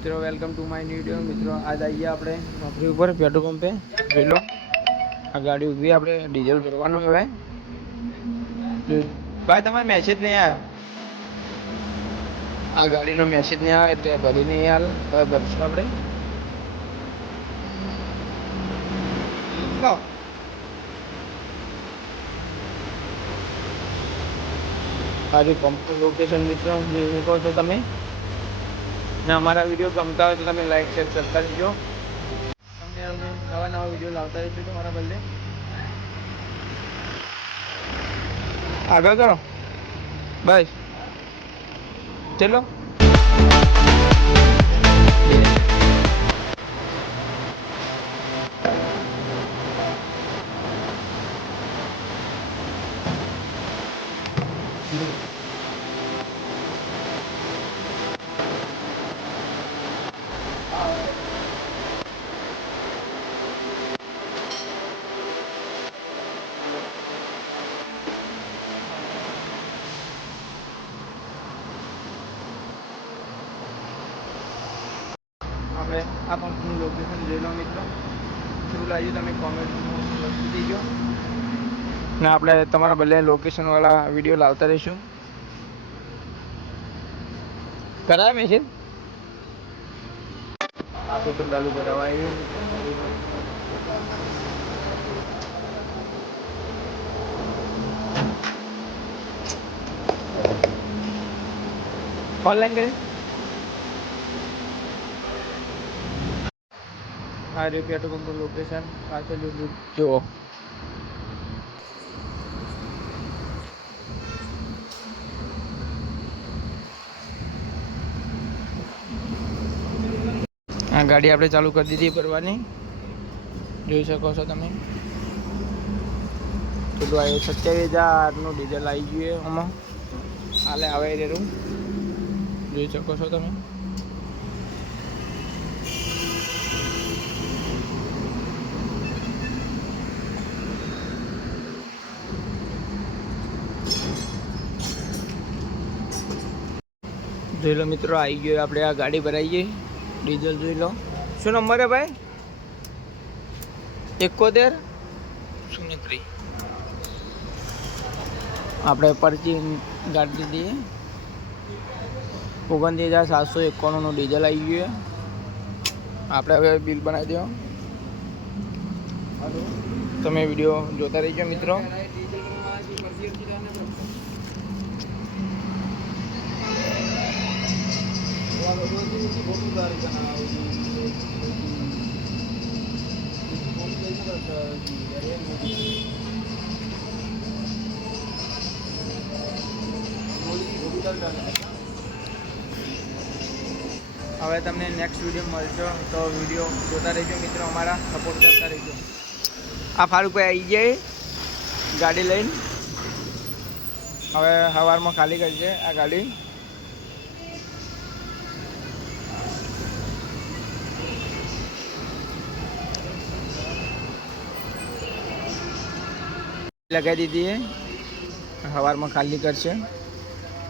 મિત્રો welcome to my new video. મિત્રો આજ આવીએ આપણે નોકરી ઉપર પેટ્રોલ પંપે। જોઈ લો આ ગાડી ઊભી, આપણે ડીઝલ ભરવાનું હવે। ભાઈ તમારે મેસેજ નહીં આવ્યો, આ ગાડીનો મેસેજ નહીં આવે એટલે ભરી નહીં યાર। હવે ભરશું આપણે। આજે પંપનું લોકેશન મિત્રો જોઈ શકો છો તમે। ને અમારા વિડીયો ગમતા હોય તો તમે લાઈક શેર કરતા રહેજો। તમને અમે નવા નવા વિડીયો લાવતા રહીશું તમારા બદલે। આગળ કરો બસ ચલો। આપણે આ પંપનું લોકેશન જોઈ લો મિત્રો, શું લાગ્યું તમે કોમેન્ટમાં લખી દેજો ને આપણે તમારા બદલે લોકેશનવાળા વિડીયો લાવતા રહીશું। કરાય મેસેજ આ તો ચાલુ કરાવવા આવ્યું। ઓનલાઈન કરી આ રહ્યું પેટ્રોલ પંપનું લોકેશન। પાછળ જુઓ આ ગાડી આપણે ચાલુ કરી દીધી ભરવાની, જોઈ શકો છો તમે। કેટલું આવ્યું 27,000નું ડીઝલ આવી ગયું આમાં, હાલે આવે રહ્યું, જોઈ શકો છો તમે। જોઈ લો મિત્રો આવી ગયો, આપણે આ ગાડી ભરાઈએ ડીઝલ જોઈ લો। શું નંબર હે ભાઈ? 7103। આપણે પરચી ગાડી દીધી 29,791નું ડીઝલ આવી ગયું। આપણે હવે બિલ બનાવી દો, તમે વિડીયો જોતા રહીજો મિત્રો। હવે તમને નેક્સ્ટ વિડીયો મળશો તો વિડીયો જોતા રહેજો મિત્રો, અમારા સપોર્ટ કરતા રહેજો। આ ફારૂકભાઈ આવી જાય ગાડી લઈને, હવે સવારમાં ખાલી કરશે આ ગાડી। લગાવી દીધી, સવારમાં ખાલી કરશે।